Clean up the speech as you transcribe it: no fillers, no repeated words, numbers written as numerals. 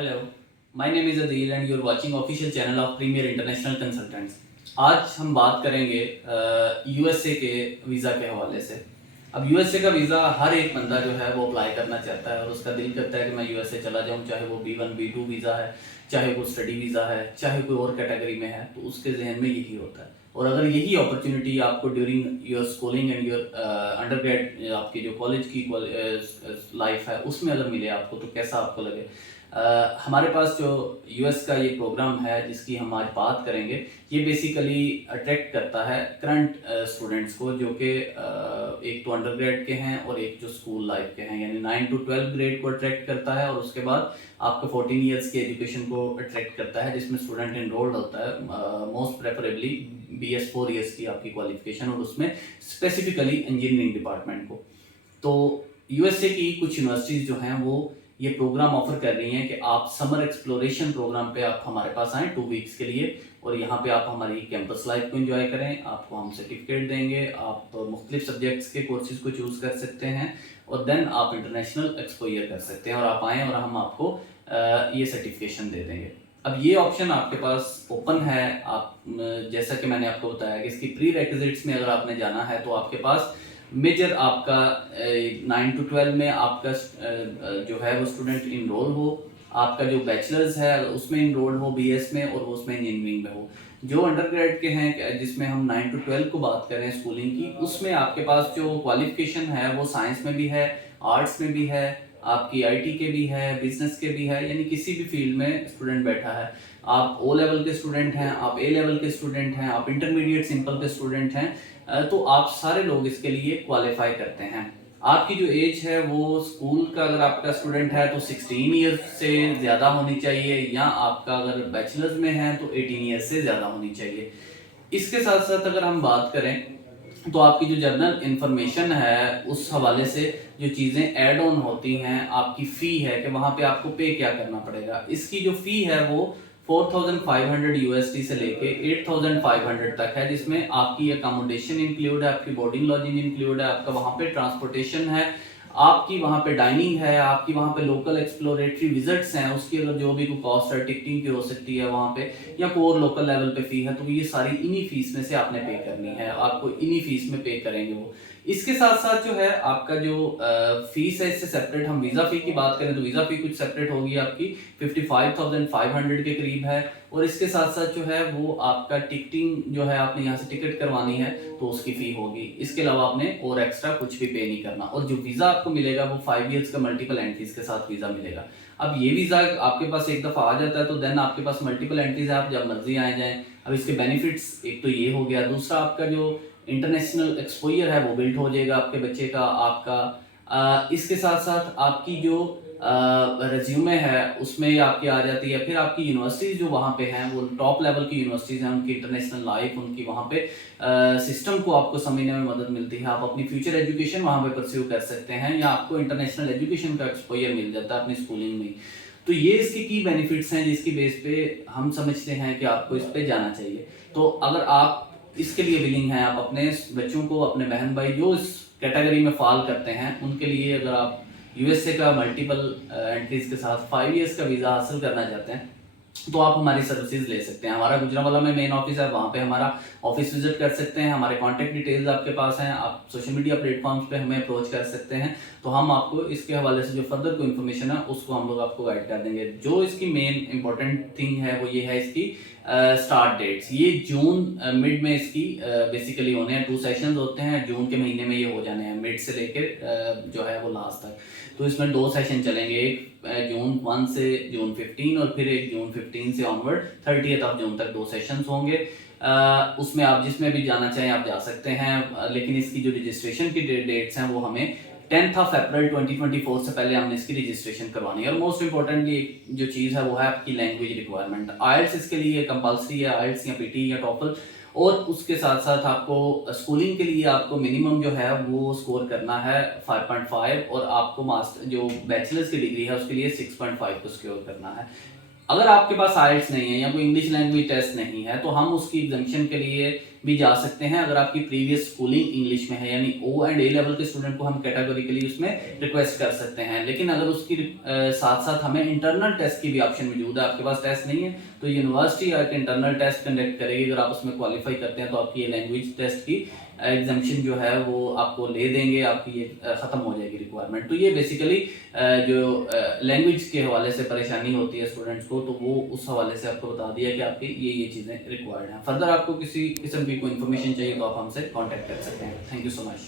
Hello, my name is Adeel and you are watching official channel of Premier International Consultants. आज हम बात करेंगे USA के वीज़ा के हवाले से। अब यूएसए का वीज़ा हर एक बंदा जो है वो अप्लाई करना चाहता है और उसका दिल करता है कि मैं यूएसए चला जाऊं, चाहे वो B1 B2 वीज़ा है, चाहे वो स्टडी वीज़ा है, चाहे कोई और कैटेगरी में है, तो उसके जहन में यही होता है। और अगर यही अपॉर्चुनिटी आपको during your schooling and your undergrad, आपकी जो कॉलेज की लाइफ है उसमें अगर मिले आपको, तो कैसा आपको लगे। हमारे पास जो यूएस का ये प्रोग्राम है जिसकी हम आज बात करेंगे, ये बेसिकली अट्रैक्ट करता है करंट स्टूडेंट्स को, जो कि एक तो अंडरग्रेड के हैं और एक जो स्कूल लाइफ के हैं, यानी 9 to 12 ग्रेड को अट्रैक्ट करता है। और उसके बाद आपको 14 ईयर्स की एजुकेशन को अट्रैक्ट करता है, जिसमें स्टूडेंट इनरोल्ड होता है मोस्ट प्रेफरेबली BS 4 ईयर्स की आपकी क्वालिफिकेशन, और उसमें स्पेसिफिकली इंजीनियरिंग डिपार्टमेंट को। तो यूएसए की कुछ यूनिवर्सिटीज़ जो हैं वो ये प्रोग्राम ऑफर कर रही हैं कि आप समर एक्सप्लोरेशन प्रोग्राम पे आप हमारे पास आएँ 2 वीक्स के लिए, और यहाँ पे आप हमारी कैंपस लाइफ को एंजॉय करें। आपको हम सर्टिफिकेट देंगे, आप मुख्तलिफ सब्जेक्ट्स के कोर्सेज को चूज़ कर सकते हैं, और देन आप इंटरनेशनल एक्सपोजर कर सकते हैं, और आप आएँ और हम आपको ये सर्टिफिकेशन दे देंगे। अब ये ऑप्शन आपके पास ओपन है। आप जैसा कि मैंने आपको बताया कि इसकी प्री रेक्विजिट्स में अगर आपने जाना है तो आपके पास मेजर आपका 9 to 12 में आपका जो है वो स्टूडेंट इनरोल हो, आपका जो बैचलर्स है उसमें इनरोल हो BS में, और वो उसमें इंजीनियरिंग में हो। जो अंडरग्रेड के हैं, जिसमें हम 9 to 12 को बात करें स्कूलिंग की, उसमें आपके पास जो क्वालिफिकेशन है वो साइंस में भी है, आर्ट्स में भी है, आपकी IT के भी है, बिजनेस के भी है, यानी किसी भी फील्ड में स्टूडेंट बैठा है। आप O लेवल के स्टूडेंट हैं, आप A लेवल के स्टूडेंट हैं, आप इंटरमीडिएट सिंपल के स्टूडेंट हैं, तो आप सारे लोग इसके लिए क्वालिफाई करते हैं। आपकी जो एज है वो स्कूल का अगर आपका स्टूडेंट है तो 16 ईयर्स से ज़्यादा होनी चाहिए, या आपका अगर बैचलर्स में है तो 18 ईयर्स से ज़्यादा होनी चाहिए। इसके साथ साथ अगर हम बात करें तो आपकी जो जनरल इंफॉर्मेशन है उस हवाले से जो चीज़ें ऐड ऑन होती हैं, आपकी फ़ी है कि वहाँ पे आपको पे क्या करना पड़ेगा। इसकी जो फ़ी है वो 4500 USD से लेके 8500 तक है, जिसमें आपकी अकोमोडेशन इंक्लूड है, आपकी बोर्डिंग लॉजिंग इंक्लूड है, आपका वहाँ पे ट्रांसपोर्टेशन है, आपकी वहाँ पे डाइनिंग है, आपकी वहाँ पे लोकल एक्सप्लोरेटरी विजिट्स हैं, उसकी अगर जो भी कोई कॉस्ट है टिकटिंग की हो सकती है वहाँ पे, या कोई और लोकल लेवल पे फ़ी है, तो ये सारी इन्हीं फीस में से आपने पे करनी है, आपको इन्हीं फीस में पे करेंगे वो। इसके साथ साथ जो है आपका जो फीस है, इससे सेपरेट हम वीज़ा फ़ी की बात करें तो वीज़ा फ़ी कुछ सेपरेट होगी आपकी 55,500 के करीब है। और इसके साथ साथ जो है वो आपका टिकटिंग जो है, आपने यहाँ से टिकट करवानी है तो उसकी फ़ी होगी। इसके अलावा आपने और एक्स्ट्रा कुछ भी पे नहीं करना, और जो वीज़ा आपको मिलेगा वो 5 ईयर्स का मल्टीपल एंट्रीज के साथ वीज़ा मिलेगा। अब ये वीज़ा आपके पास एक दफ़ा आ जाता है तो देन आपके पास मल्टीपल एंट्रीज है, आप जब मर्जी आए जाएँ। अब इसके बेनिफिट्स, एक तो ये हो गया, दूसरा आपका जो इंटरनेशनल एक्सपोजर है वो बिल्ड हो जाएगा आपके बच्चे का, आपका इसके साथ साथ आपकी जो रिज्यूमे है उसमें आपकी आ जाती है। फिर आपकी यूनिवर्सिटीज़ जो वहाँ पे हैं वो टॉप लेवल की यूनिवर्सिटीज़ हैं, उनकी इंटरनेशनल लाइफ, उनकी वहाँ पे सिस्टम को आपको समझने में मदद मिलती है। आप अपनी फ्यूचर एजुकेशन वहाँ पे परस्यू कर सकते हैं, या आपको इंटरनेशनल एजुकेशन का एक्सपोजर मिल जाता है अपनी स्कूलिंग में। तो ये इसके की बेनिफिट्स हैं जिसकी बेस पे हम समझते हैं कि आपको इस पे जाना चाहिए। तो अगर आप इसके लिए विलिंग हैं, आप अपने बच्चों को, अपने बहन भाई जो इस कैटेगरी में फॉल करते हैं, उनके लिए अगर आप यूएसए का मल्टीपल एंट्रीज के साथ 5 ईयर्स का वीज़ा हासिल करना चाहते हैं, तो आप हमारी सर्विसेज ले सकते हैं। हमारा गुजरांवाला में मेन ऑफिस है, वहाँ पे हमारा ऑफिस विजिट कर सकते हैं। हमारे कॉन्टैक्ट डिटेल्स आपके पास हैं, आप सोशल मीडिया प्लेटफॉर्म्स पे हमें अप्रोच कर सकते हैं, तो हम आपको इसके हवाले से जो फर्दर कोई इन्फॉर्मेशन है उसको हम लोग आपको गाइड कर देंगे। जो इसकी मेन इंपॉर्टेंट थिंग है वो ये है इसकी स्टार्ट डेट्स। ये जून मिड में इसकी बेसिकली होने हैं, 2 सेशंस होते हैं जून के महीने में, ये हो जाने हैं मिड से लेकर जो है वो लास्ट तक। तो इसमें 2 सेशन चलेंगे, एक जून 1 से जून 15, और फिर एक जून 15 से ऑनवर्ड 30th ऑफ जून तक 2 सेशंस होंगे। उसमें आप जिसमें भी जाना चाहें आप जा सकते हैं, लेकिन इसकी जो रजिस्ट्रेशन की डेट्स हैं वो हमें 10th ऑफ अप्रैल 2024 से पहले हमने इसकी रजिस्ट्रेशन करवानी है। और मोस्ट इंपॉर्टेंटली जो चीज़ है वो है आपकी लैंग्वेज रिक्वायरमेंट। आइल्स इसके लिए कंपल्सरी है, आइल्स या PT या टॉफल। और उसके साथ साथ आपको स्कूलिंग के लिए आपको मिनिमम जो है वो स्कोर करना है 5.5, और आपको मास्टर जो बैचलर्स की डिग्री है उसके लिए 6.5 को स्कोर करना है। अगर आपके पास आइल्स नहीं है या कोई इंग्लिश लैंग्वेज टेस्ट नहीं है तो हम उसकी एग्जामिशन के लिए भी जा सकते हैं अगर आपकी प्रीवियस स्कूलिंग इंग्लिश में है, यानी ओ एंड ए लेवल के स्टूडेंट को हम कैटेगोरिकली उसमें रिक्वेस्ट कर सकते हैं। लेकिन अगर उसकी साथ साथ हमें इंटरनल टेस्ट की भी ऑप्शन मौजूद है, आपके पास टेस्ट नहीं है तो यूनिवर्सिटी एक इंटरनल टेस्ट कंडक्ट करेगी, अगर आप उसमें क्वालिफाई करते हैं तो आपकी ये लैंग्वेज टेस्ट की एग्जामिशन जो है वो आपको ले देंगे, आपकी ये ख़त्म हो जाएगी रिक्वायरमेंट। तो ये बेसिकली जो लैंग्वेज के हवाले से परेशानी होती है स्टूडेंट्स को, तो वो उस हवाले से आपको बता दिया कि आपकी ये चीज़ें रिक्वायर्ड हैं। फर्दर आपको किसी किस्म की कोई इन्फॉर्मेशन चाहिए तो आप हमसे कॉन्टैक्ट कर सकते हैं। Thank you so much.